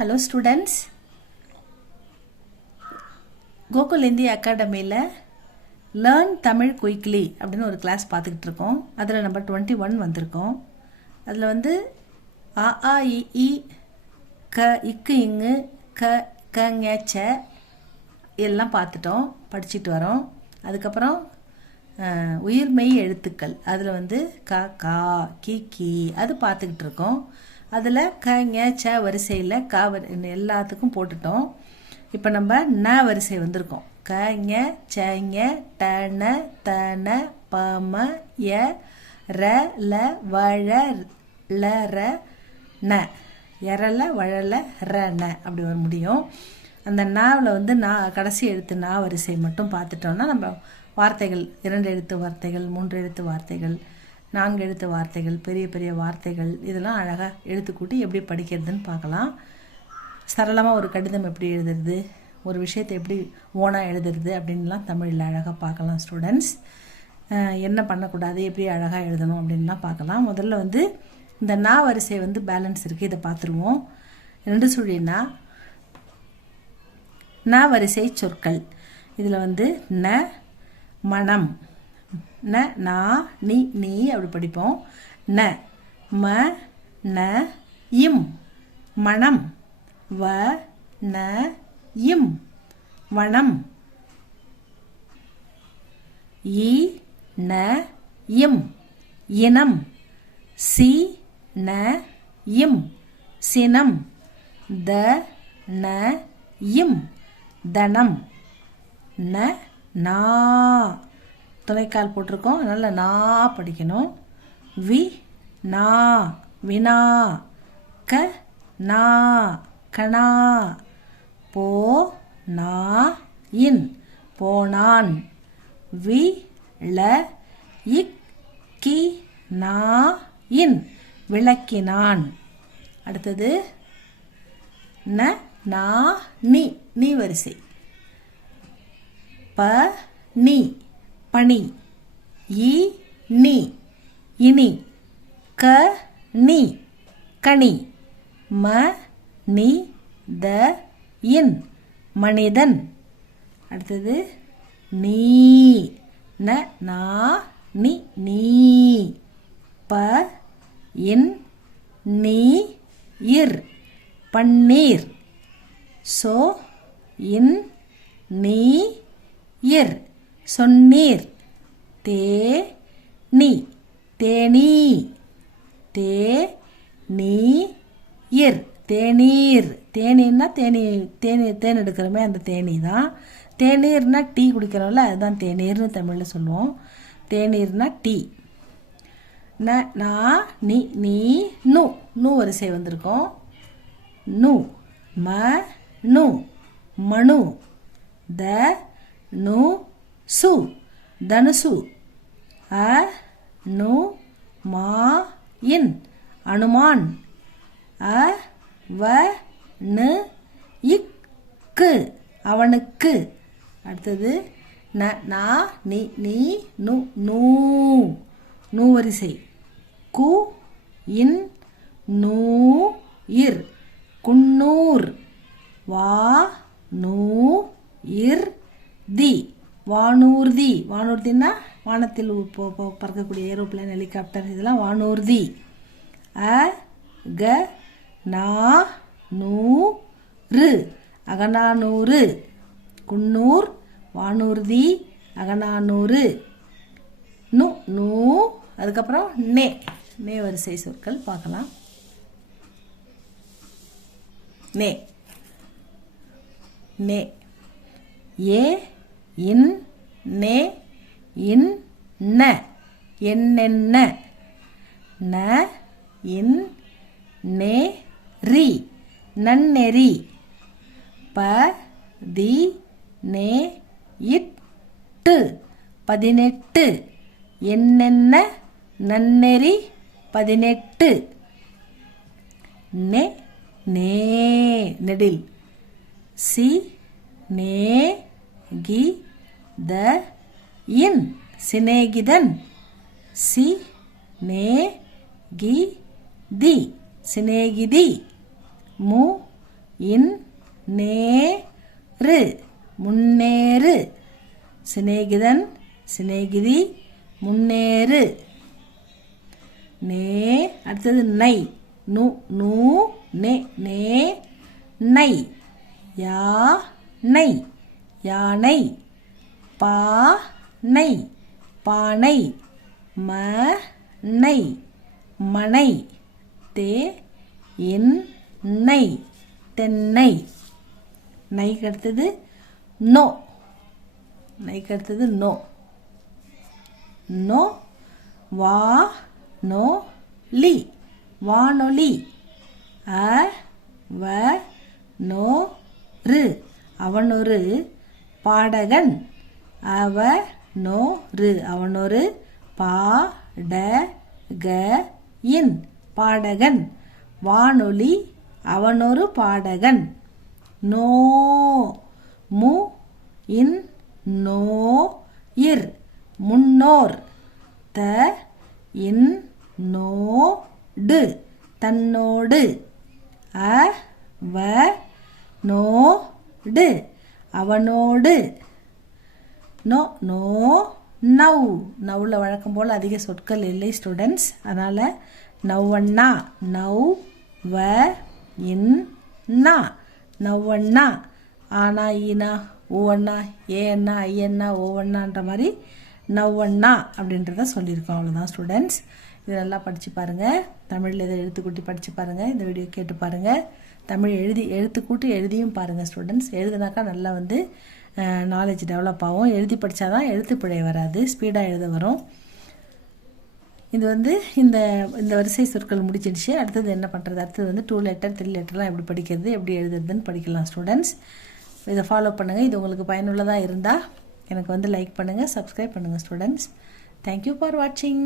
Hello students, Gokul India அகாடமியில் learn Tamil quickly அப்படின்னு ஒரு கிளாஸ் பார்த்துக்கிட்டு இருக்கோம். அதில் நம்பர் 21 வந்திருக்கோம். அதில் வந்து ஆ ஆ இ ஈ க இக்கு இங்கு க கங்கச்ச எல்லாம் பார்த்துட்டோம், படிச்சுட்டு வரோம். அதுக்கப்புறம் உயிர்மெய் எழுத்துக்கள் அதில் வந்து க கா கி கி அது பார்த்துக்கிட்டு இருக்கோம். அதில் கங்கச்ச வரிசையில் க எல்லாத்துக்கும் போட்டுட்டோம். இப்போ நம்ம ந வரிசை வந்திருக்கோம். கங்க சங்க டன தன பம ய ர ல வழ ல ர ந எரல வழல ர ந அப்படி வர முடியும். அந்த நாவில் வந்து நான் கடைசி எழுத்து நா வரிசை மட்டும் பார்த்துட்டோம்னா நம்ம வார்த்தைகள் 2 எழுத்து வார்த்தைகள், 3 எழுத்து வார்த்தைகள், 4 எழுத்து வார்த்தைகள், பெரிய பெரிய வார்த்தைகள் இதெல்லாம் அழகாக எழுத்துக்கூட்டி எப்படி படிக்கிறதுன்னு பார்க்கலாம். சரளமாக ஒரு கடிதம் எப்படி எழுதுறது, ஒரு விஷயத்தை எப்படி ஓனாக எழுதுறது அப்படின்லாம் தமிழில் அழகாக பார்க்கலாம். ஸ்டூடெண்ட்ஸ் என்ன பண்ணக்கூடாது, எப்படி அழகாக எழுதணும் அப்படின்லாம் பார்க்கலாம். முதல்ல வந்து இந்த நா வரிசை வந்து பேலன்ஸ் இருக்குது, இதை பார்த்துருவோம். 2 சுழினா நா வரிசை சொற்கள். இதில் வந்து ந மனம், ந நா நீ நீ அப்படி படிப்போம். ந ம ந இம் மனம், வ ந இம் வனம், இ ந இம் இனம், சி ந இம் சினம், த ந இம் தனம், ந நா துணைக்கால் போட்டிருக்கோம், அதனால் நா படிக்கணும். வி நா வினா, க நா கணா, போ நா இன் போனான், வி ல இக் கி நா இன் விளக்கினான். அடுத்தது ந நா நீ நீ வரிசை. ப நீ பனி, இ நீ இனி, க நீ கனி, ம நீ த இன் மனிதன். அடுத்தது நீ ந நா நீ நீ, ப இன் நீ இர் பன்னீர், சோ இன் நீ இர் சொன்னீர், தே நீ தேனீ, தே நீ இர் தேநீர். தேனீர்னா தேன் எடுக்கிறோமே அந்த தேனீ தான். தேநீர்னா டீ குடிக்கிறோம்ல அதுதான் தேநீர்னு தமிழில் சொல்லுவோம். தேநீர்னா டீ. ந நா நீ நீ நு நு வரிசை வந்திருக்கோம். நு ம நு மனு, த நு சு தனுசு, அ நு மா இன் அனுமான், அ வ நு இக்கு அவனுக்கு. அடுத்தது ந நா நீ நீ நு நூ நூ வரிசை. கு இன் நூ இர் குன்னூர், வா நூ இர் தி வானூர்தி. வானூர்தின்னா வானத்தில் பறக்கக்கூடிய ஏரோப்ளேன், ஹெலிகாப்டர் இதெல்லாம் வானூர்தி. அ க நா நூ ரு அகநானூறு, குன்னூர் வானூர்தி அகநானூறு. நு நூ அதுக்கப்புறம் நே நே வரிசை சொற்கள் பார்க்கலாம். நே நே ஏ இன் நே இன் ந என்னென்ன, ந இன் நே ரி நன்னெறி, ப தி நே இட்டு 18 என்னென்ன நன்னெறி 18. நெ நே நெடில், சி நே கி த இன் சிநேகிதன், சி நே கி தி சிநேகிதி, மு இன் நே ரு முன்னேறு. சிநேகிதன் சிநேகிதி முன்னேறு. நே அடுத்தது நை நு நூ நே நே நை. யா நை யானை. பா நை பானை. ம நை மனை. தே இன் நை தென்னை. நைக்கு அடுத்தது நோ. நைக்கு அடுத்தது நோ. நோ வா நோ லி வானொலி. அ வ நோ ரு அவனொரு பாடகன். அவ நோ ரு அவனொரு பா ட க இன் பாடகன். வானொலி அவனொரு பாடகன். நோ மு இன் நோ இர் முன்னோர். த இன் நோ டு தன்னோடு. அ வ நோ டு அவனோடு. No no now. நவ்வில் வழக்கம் போல் அதிக சொற்கள் இல்லை ஸ்டூடெண்ட்ஸ், அதனால் நவ்வண்ணா. நவ் வ இன் நா நவ்வண்ணா. ஆனா ஈனா ஓவண்ணா ஏண்ணா ஐயண்ணா ஓவண்ணான்ற மாதிரி நவ்வண்ணா அப்படின்றத சொல்லியிருக்கோம். அவ்வளோதான் ஸ்டூடெண்ட்ஸ். இது நல்லா படித்து பாருங்கள். தமிழில் இதை எழுத்துக்கூட்டி படித்து பாருங்கள். இந்த வீடியோ கேட்டு பாருங்கள். தமிழ் எழுத்துக்கூட்டி எழுதியும் பாருங்கள் ஸ்டூடெண்ட்ஸ். எழுதுனாக்கா நல்லா நாலேஜ் டெவலப் ஆகும். எழுதி படித்தாதான் எழுத்து பிழை வராது, ஸ்பீடாக எழுத வரும். இது இந்த இந்த வரிசை சொற்கள் முடிச்சிடுச்சு. அடுத்தது என்ன பண்ணுறது? அடுத்தது 2 லெட்டர் 3 லெட்டர்லாம் எப்படி படிக்கிறது, எப்படி எழுதுறதுன்னு படிக்கலாம் ஸ்டூடெண்ட்ஸ். இதை ஃபாலோ பண்ணுங்கள். இது உங்களுக்கு பயனுள்ளதாக இருந்தால் எனக்கு லைக் பண்ணுங்கள், சப்ஸ்கிரைப் பண்ணுங்கள் ஸ்டூடெண்ட்ஸ். தேங்க்யூ ஃபார் வாட்சிங்.